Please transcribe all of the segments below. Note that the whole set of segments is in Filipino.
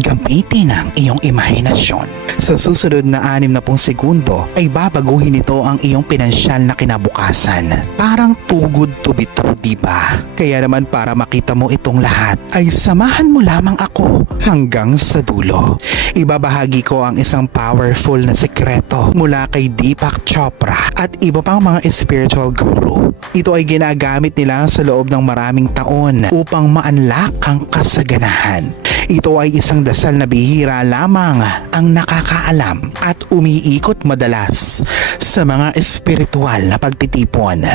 Gamitin ang iyong imahinasyon. Sa susunod na 60 segundo ay babaguhin ito ang iyong pinansyal na kinabukasan. Parang too good to be true, diba? Kaya naman para makita mo itong lahat ay samahan mo lamang ako hanggang sa dulo. Ibabahagi ko ang isang powerful na sekreto mula kay Deepak Chopra at iba pang mga spiritual guru. Ito ay ginagamit nila sa loob ng maraming taon upang ma-unlock ang kasaganahan. Ito ay isang dasal na bihira lamang ang nakakaalam at umiikot madalas sa mga espiritual na pagtitipon.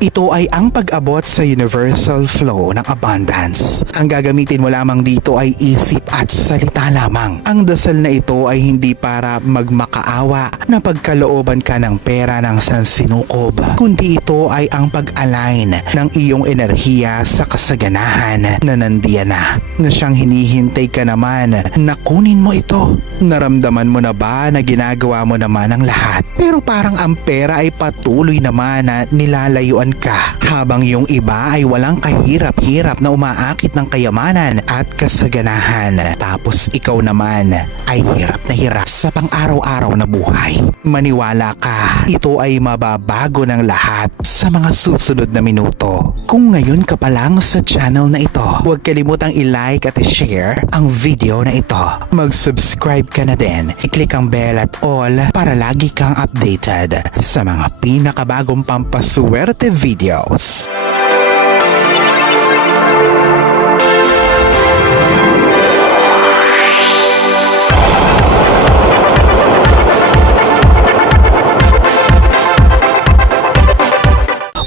Ito ay ang pag-abot sa universal flow ng abundance. Ang gagamitin mo lamang dito ay isip at salita lamang. Ang dasal na ito ay hindi para magmakaawa na pagkalooban ka ng pera ng sansinukob, kundi ito ay ang pag-align ng iyong enerhiya sa kasaganahan na nandiyan na siyang hinihintay ka naman na kunin mo ito. Naramdaman mo na ba na ginagawa mo naman ang lahat, pero parang ang pera ay patuloy naman na nilalayuan ka, habang yung iba ay walang kahirap-hirap na umaakit ng kayamanan at kasaganahan, tapos ikaw naman ay hirap na hirap sa pang-araw-araw na buhay. Maniwala ka, ito ay mababago ng lahat sa mga susunod na minuto. Kung ngayon ka pa lang sa channel na ito, huwag kalimutang i-like at i-share ang video na ito. Mag-subscribe ka na din, i-click ang bell at all para lagi kang updated sa mga pinakabagong pampaswerte videos.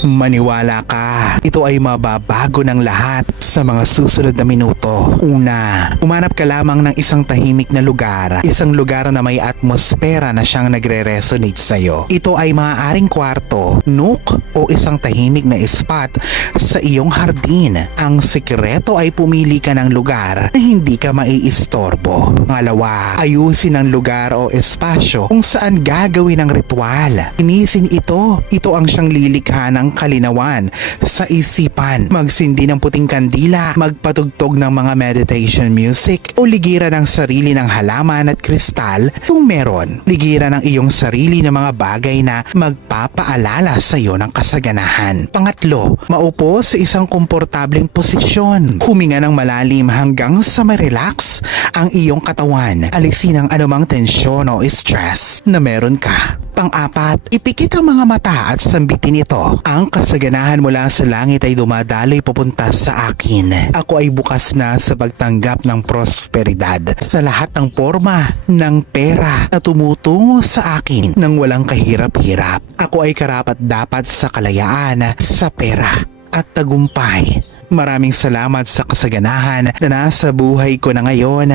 Maniwala ka, ito ay mababago ng lahat sa mga susunod na minuto. Una, umanap ka lamang ng isang tahimik na lugar, isang lugar na may atmosfera na siyang nagre-resonate sa'yo. Ito ay maaaring kwarto, nook o isang tahimik na spot sa iyong hardin. Ang sikreto ay pumili ka ng lugar na hindi ka maiistorbo. Pangalawa, ayusin ang lugar o espasyo kung saan gagawin ang ritual. Inisin ito. Ito ang siyang lilikha ng kalinawan sa isipan. Magsindi ng puting kandila, magpatugtog ng mga meditation music o ligiran ng sarili ng halaman at kristal kung meron. Ligiran ng iyong sarili ng mga bagay na magpapaalala sa iyo ng kasaganahan. Pangatlo, maupo sa isang komportableng posisyon. Huminga ng malalim hanggang sa ma-relax ang iyong katawan. Alisin ang anumang tensyon o stress na meron ka. Pang-apat, ipikit ang mga mata at sambitin ito. Ang kasaganahan mula sa langit ay dumadaloy papunta sa akin. Ako ay bukas na sa pagtanggap ng prosperidad sa lahat ng forma ng pera na tumutungo sa akin nang walang kahirap-hirap. Ako ay karapat-dapat sa kalayaan, sa pera at tagumpay. Maraming salamat sa kasaganahan na nasa buhay ko na ngayon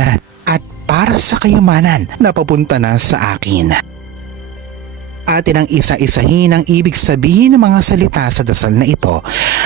at para sa kayamanan na papunta na sa akin. Atin ang isa-isahin ang ibig sabihin ng mga salita sa dasal na ito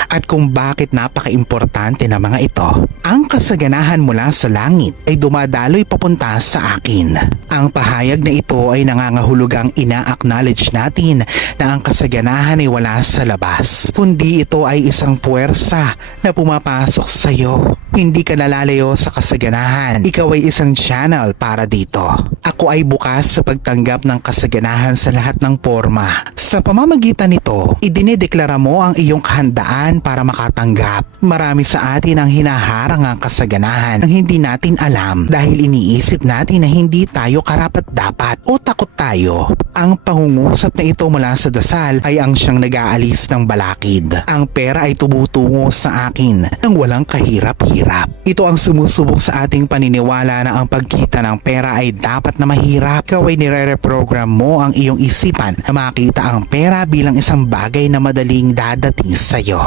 at kung bakit napaka-importante na mga ito. Ang kasaganahan mula sa langit ay dumadaloy papunta sa akin. Ang pahayag na ito ay nangangahulugang ina-acknowledge natin na ang kasaganahan ay wala sa labas, kundi ito ay isang puwersa na pumapasok sa iyo. Hindi ka nalalayo sa kasaganahan. Ikaw ay isang channel para dito. Ako ay bukas sa pagtanggap ng kasaganahan sa lahat ng forma. Sa pamamagitan nito, idinideklara mo ang iyong kahandaan para makatanggap. Marami sa atin ang hinaharang ang kasaganahan ang hindi natin alam dahil iniisip natin na hindi tayo karapat-dapat o takot tayo. Ang pangungusap na ito mula sa dasal ay ang siyang nag-aalis ng balakid. Ang pera ay tumutungo sa akin nang walang kahirap-hirap. Ito ang sumusubok sa ating paniniwala na ang pagkita ng pera ay dapat na mahirap. Ikaw ay nire-reprogram mo ang iyong isipan na makita ang pera bilang isang bagay na madaling dadating sa iyo.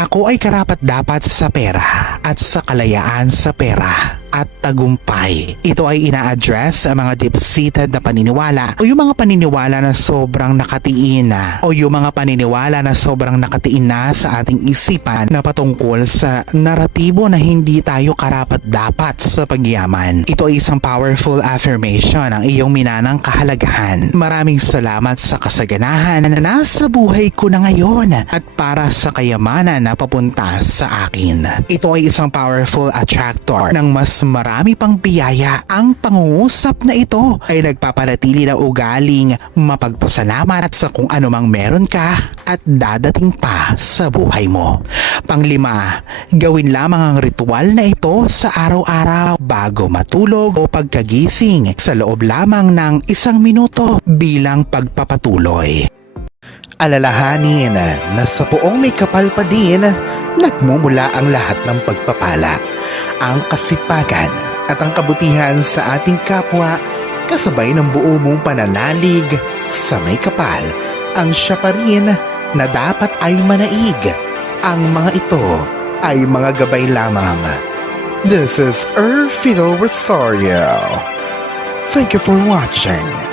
Ako ay karapat-dapat sa pera at sa kalayaan sa pera at tagumpay. Ito ay ina-address sa mga deep-seated na paniniwala o yung mga paniniwala na sobrang nakatiin na o yung mga paniniwala na sobrang nakatiin na sa ating isipan na patungkol sa naratibo na hindi tayo karapat-dapat sa pagyaman. Ito ay isang powerful affirmation ang iyong minanang kahalagahan. Maraming salamat sa kasaganahan na nasa buhay ko na ngayon at para sa kayamanan na papunta sa akin. Ito ay isang powerful attractor ng mas mas marami pang biyaya. Ang pangungusap na ito ay nagpapanatili ng ugaling mapagpasalamat sa kung anumang meron ka at dadating pa sa buhay mo. Panglima, gawin lamang ang ritual na ito sa araw-araw bago matulog o pagkagising sa loob lamang ng 1 minuto bilang pagpapatuloy. Alalahanin na sa poong may kapal pa din, nagmumula ang lahat ng pagpapala, ang kasipagan at ang kabutihan sa ating kapwa kasabay ng buo mong pananalig sa may kapal. Ang siya pa rin na dapat ay manaig. Ang mga ito ay mga gabay lamang. This is Fidel Rosario. Thank you for watching.